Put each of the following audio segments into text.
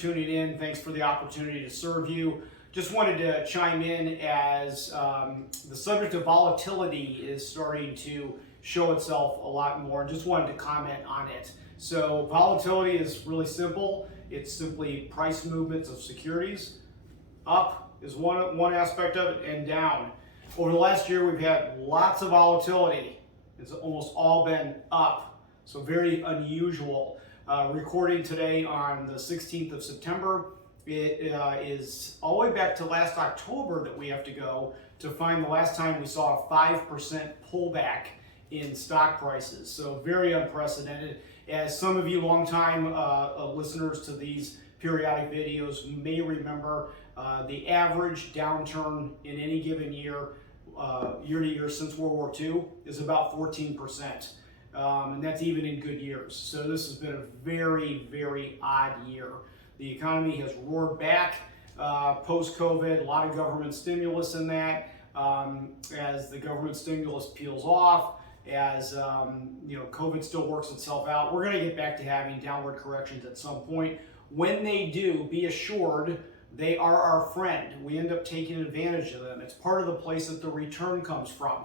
tuning in. Thanks for the opportunity to serve you. Just wanted to chime in as the subject of volatility is starting to show itself a lot more. Just wanted to comment on it. So volatility is really simple. It's simply price movements of securities. Up is one aspect of it, and down. Over the last year, we've had lots of volatility. It's almost all been up, so very unusual. Recording today on the 16th of September, it is all the way back to last October that we have to go to find the last time we saw a 5% pullback in stock prices. So very unprecedented. As some of you longtime listeners to these periodic videos may remember, the average downturn in any given year, year to year since World War II, is about 14%. And that's even in good years. So this has been a very, very odd year. The economy has roared back post-COVID, a lot of government stimulus in that. As the government stimulus peels off, as COVID still works itself out, we're going to get back to having downward corrections at some point. When they do, be assured they are our friend. We end up taking advantage of them. It's part of the place that the return comes from.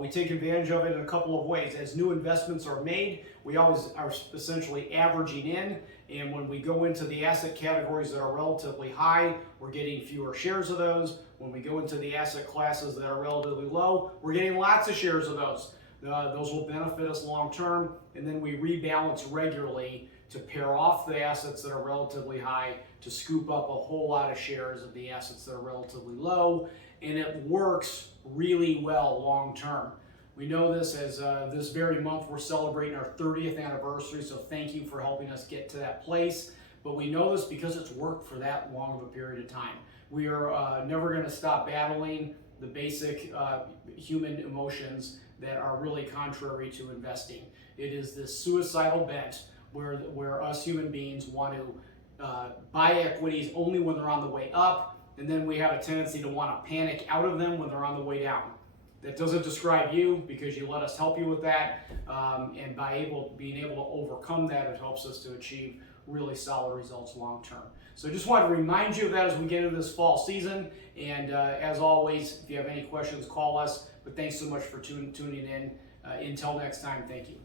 We take advantage of it in a couple of ways. As new investments are made, we always are essentially averaging in, and when we go into the asset categories that are relatively high, we're getting fewer shares of those. When we go into the asset classes that are relatively low, we're getting lots of shares of those. Those will benefit us long term, and then we rebalance regularly to pair off the assets that are relatively high to scoop up a whole lot of shares of the assets that are relatively low, and it works really well long term. We know this as this very month we're celebrating our 30th anniversary, so thank you for helping us get to that place. But we know this because it's worked for that long of a period of time. We are never going to stop battling the basic human emotions that are really contrary to investing. It is this suicidal bent where us human beings want to buy equities only when they're on the way up, and then we have a tendency to want to panic out of them when they're on the way down. That doesn't describe you, because you let us help you with that, and by being able to overcome that, it helps us to achieve really solid results long term. So just want to remind you of that as we get into this fall season, and as always, if you have any questions, call us. But thanks so much for tuning in. Until next time, thank you.